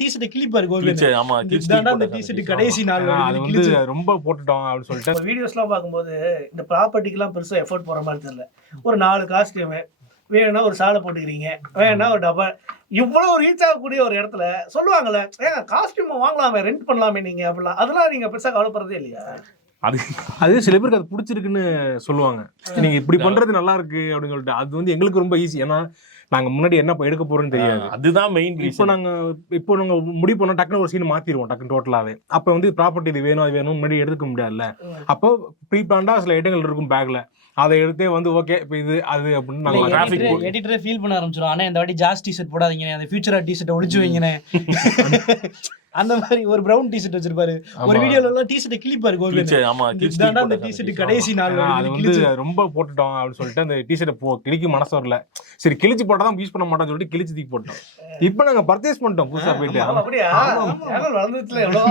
T-shirt கிழிப்பாரு Gokul. கிழிச்சு, ஆமா, கிழிச்சு இதாண்டா அந்த போட்டாங்க அந்த டீ-ஷர்ட் t-shirt. கடைசி நாள் அது வரைக்கும் வந்து கிழிச்சு. ரொம்ப போட்டுட்டோம் அப்படின்னு சொல்லிட்டு வீடியோஸ்லாம் பார்க்கும்போது இந்த ப்ராப்பர்ட்டிக்கெல்லாம் பெருசா எஃபோர்ட் போற மாதிரி தெரியல. ஒரு 4 காஸ்டியூம் வேணும்னா ஒரு சாலை போட்டுக்கிறீங்க, வேணும்னா ஒரு டபா. இவ்வளவு ரீச் ஆகக்கூடிய ஒரு இடத்துல சொல்லுவாங்கல்ல, ஏங்க காஸ்டியூம் வாங்கலாமே, ரெண்ட் பண்ணலாமே நீங்க அப்படிலாம். அதெல்லாம் நீங்க பெருசா கவலைப்படுறதே இல்லையா? அது சில பேருக்கு அது பிடிச்சிருக்குன்னு சொல்லுவாங்க. நீங்க இப்படி பண்றது நல்லா இருக்கு அப்படின்னு சொல்லிட்டு. அது வந்து எங்களுக்கு ரொம்ப ஈஸி. ஏன்னா நாங்க முன்னாடி என்ன எடுக்க போறோம்னு தெரியாது. அதுதான் மெயின் இப்போ ரீசன். நாங்க முடிவு பண்ணோம், டக்குனு ஒரு சீன் மாத்திடுவோம் டக்குனு டோட்டலாவே. அப்ப வந்து ப்ராப்பர்ட்டி இது வேணும் அது வேணும் முன்னாடி எடுக்க முடியாதுல்ல. அப்போ ப்ரீ பிளான்டா சில இடங்கள் இருக்கும் பேக்ல, அதை எடுத்தே வந்து ஓகே இப்போ இது அது அப்படின்னு நாங்க traffic எடிட்டரே ஃபீல் பண்ண ஆரம்பிச்சிரும். ஆனா இந்த வாட்டி ஜாஸ் டி-ஷர்ட் போடாதீங்க, அந்த ஃபியூச்சரா டி-ஷர்ட் ஒளிச்சு வைங்கனே. அந்த மாதிரி ஒரு பிரவுன் டி-ஷர்ட் வச்சிருப்பாரு. ஒரு வீடியோல எல்லாம் டி-ஷர்ட் கிழிப்பாரு கோகுல். கிழிச்சு, ஆமா, கிழிச்சு இதாண்டா அந்த போட்டாங்க டி-ஷர்ட் அந்த கடைசி நாள் அது வரைக்கும் வந்து கிழிச்சு. ரொம்ப போட்டுட்டோம் அப்படின்னு சொல்லிட்டு அந்த டிஷர்ட்டை கிழிக்க மனசு வரல. சரி கிழிச்சு போட்டா தான் யூஸ் பண்ண மாட்டோம்னு சொல்லிட்டு கிழிச்சு தூக்கி போட்டோம். இப்போ நாங்க பர்ச்சேஸ் பண்ணிட்டோம் புதுசா போயிட்டு. அப்படியா? சேனல் வளர்ந்துச்சுல எவ்வளோ.